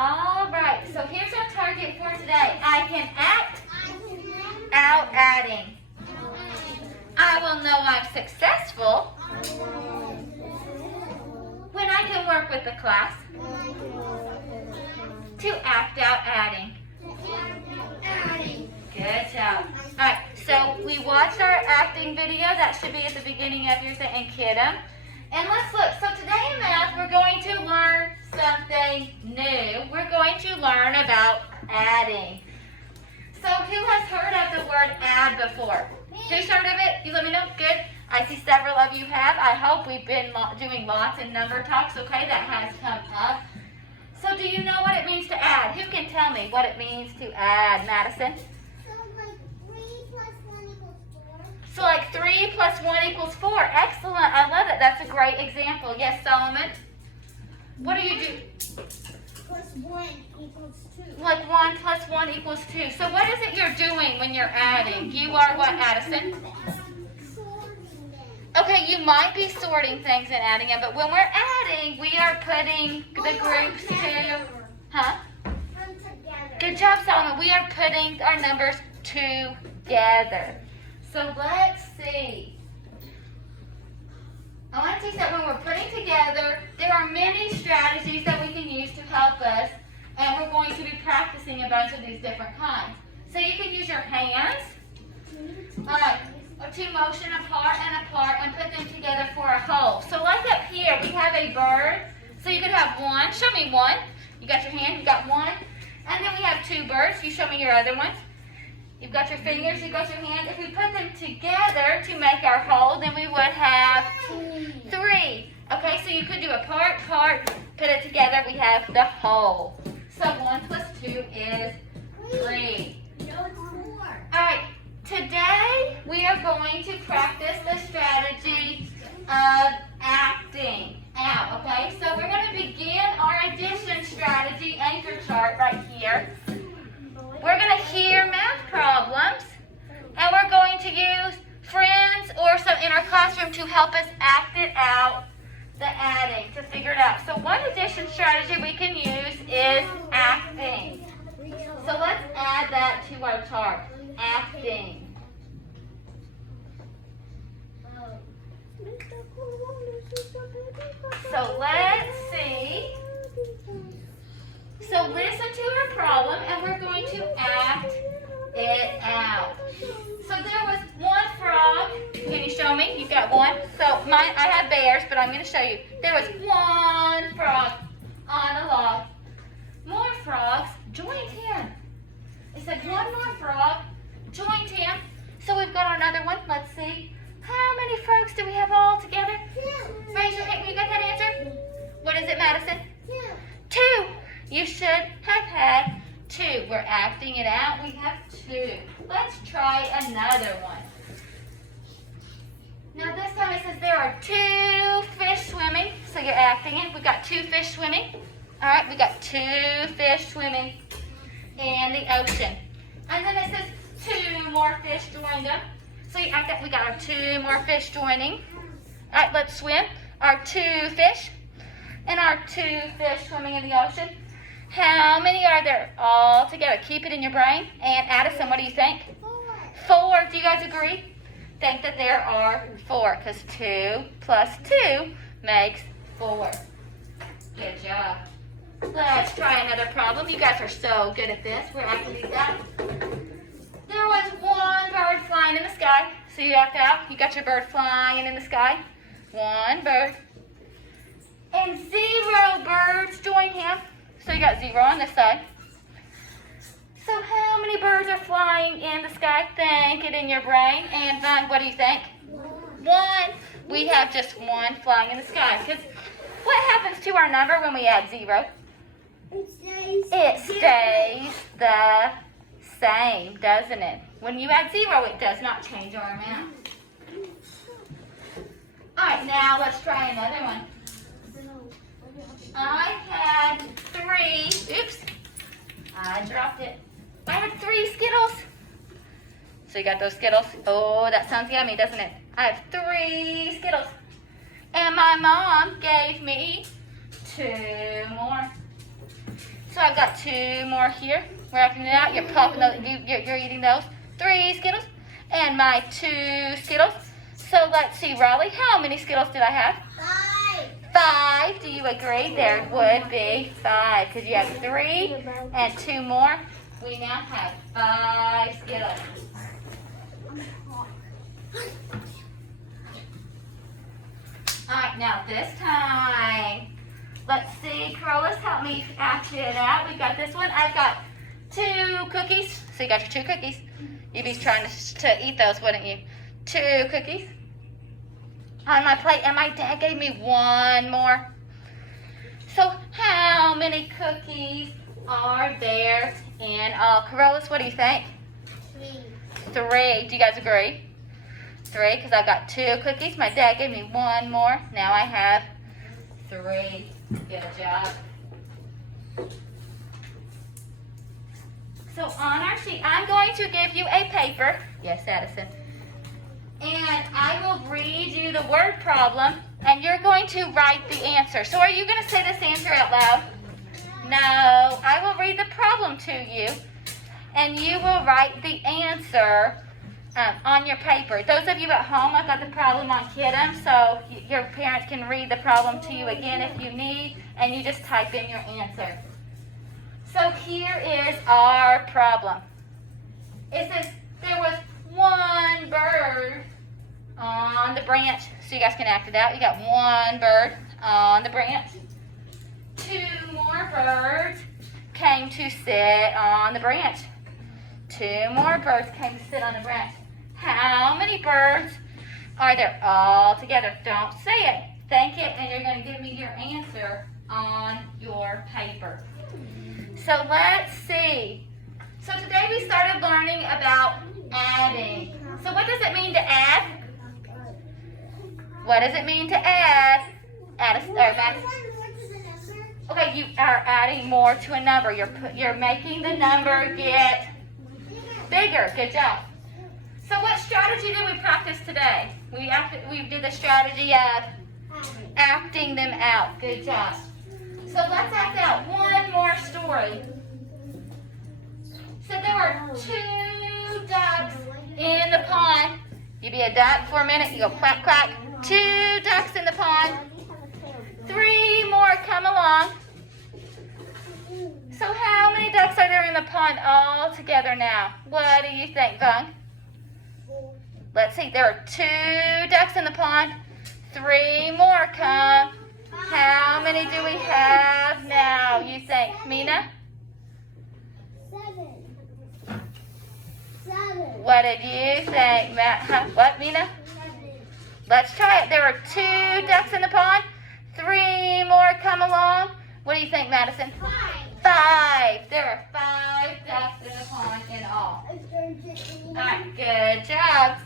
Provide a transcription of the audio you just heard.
All right, so here's our target for today. I can act out adding. I will know I'm successful when I can work with the class to act out adding. Good job. All right, so we watched our acting video. That should be at the beginning of your thing, and Kidam. And let's look. So today in math, we're going to learn something new. We're going to learn about adding. So who has heard of the word add before? Who's heard of it? You let me know. Good. I see several of you have. I hope we've been doing lots of number talks. Okay, that has come up. So do you know what it means to add? Who can tell me what it means to add, Madison? So like 3 plus 1 equals 4. Excellent. I love it. That's a great example. Yes, Solomon? What do you do? Plus 1 equals 2. Like 1 plus 1 equals 2. So what is it you're doing when you're adding? You are what, Addison? Sorting them. Okay, you might be sorting things and adding them, but when we're adding, we are putting the groups to... Huh? Together. Good job, Solomon. We are putting our numbers together. So let's see. I want to teach that when we're putting together, there are many strategies that we can use to help us, and we're going to be practicing a bunch of these different kinds. So you can use your hands, to motion apart and put them together for a whole. So like up here, we have a bird. So you could have one. Show me one. You got your hand, you got one. And then we have 2 birds. You show me your other ones. You've got your fingers, you've got your hand. If we put them together to make our whole, then we would have 3. Okay, so you could do a part, put it together, we have the whole. So 1 plus 2 is 3. No, it's 4. All right, today we are going to practice the strategy of acting out, okay? So we're going to begin our addition strategy anchor chart right here. We're going to hear math problems, and we're going to use friends or some in our classroom to help us act it out, the adding, to figure it out. So one addition strategy we can use is acting. So let's add that to our chart, acting. So let's see. So listen to our problem, and we're going to act it out. So there was one frog. Can you show me? You've got one. So mine, I have bears, but I'm going to show you. There was one frog on a log. More frogs joined him. It said one more frog joined him. So we've got another one. Let's see. How many frogs do we have all together? 2. Raise your hand. You got that answer? What is it, Madison? 2. 2. You should have had 2. We're acting it out. We have 2. Let's try another one. Now this time it says there are 2 fish swimming. So you're acting it. We've got 2 fish swimming. All right, we got 2 fish swimming in the ocean. And then it says 2 more fish joined them. So you act that we got our 2 more fish joining. All right, let's swim. Our 2 fish and our 2 fish swimming in the ocean. How many are there all together? Keep it in your brain. And Addison, what do you think? 4. Do you guys agree? Think that there are 4, because 2 plus 2 makes 4. Good job. Let's try another problem. You guys are so good at this. We're acting these out. There was one bird flying in the sky. So you act out. You got your bird flying in the sky. One bird. And 0 birds join him. So you got 0 on this side. So how many birds are flying in the sky? Think it in your brain. And Vaughn, what do you think? 1. We have just 1 flying in the sky. Because what happens to our number when we add 0? It stays the same, doesn't it? When you add 0, it does not change our amount. All right, now let's try another one. I had 3, oops, I dropped it. I had 3 Skittles. So you got those Skittles? Oh, that sounds yummy, doesn't it? I have 3 Skittles. And my mom gave me 2 more. So I've got 2 more here. We're acting it out. You're popping those. You're eating those. 3 Skittles. And my 2 Skittles. So let's see, Raleigh, how many Skittles did I have? 5. Do you agree? There would be 5 because you have 3 and 2 more. We now have 5 Skittles. All right, now this time, let's see, Carolus, help me act it out. We got this one. I've got 2 cookies. So you got your 2 cookies. You'd be trying to eat those, wouldn't you? 2 cookies on my plate, and my dad gave me 1 more. So how many cookies are there in all? Carolus, what do you think? 3. Do you guys agree? 3, because I've got 2 cookies. My dad gave me 1 more. Now I have 3. Good job. So on our sheet, I'm going to give you a paper. Yes, Addison. And I will read you the word problem, and you're going to write the answer. So are you going to say this answer out loud? No, I will read the problem to you, and you will write the answer on your paper. Those of you at home, I've got the problem on Kidem, so your parents can read the problem to you again if you need, and you just type in your answer. So here is our problem. It says there was 1 bird on the branch. So you guys can act it out. You got 1 bird on the branch. 2 more birds came to sit on the branch. 2 more birds came to sit on the branch. How many birds are there all together? Don't say it. Think it, and you're going to give me your answer on your paper. So let's see. So today we started learning about adding. So what does it mean to add? What does it mean to add? Okay, you are adding more to a number. You're making the number get bigger. Good job. So what strategy did we practice today? We did the strategy of acting them out. Good job. So let's act out one more story. So there were 2 ducks in the pond. You be a duck for a minute. You go quack, quack. 2 ducks in the pond. 3 more come along. So how many ducks are there in the pond all together now? What do you think, Vung? Let's see. There are 2 ducks in the pond. 3 more come. How many do we have now, you think? Mina? 7. What did you think, Matt? Huh? What, Mina? 7. Let's try it. There are 2 ducks in the pond. 3 more come along. What do you think, Madison? 5. 5. There are 5 ducks in the pond in all. All right, good job.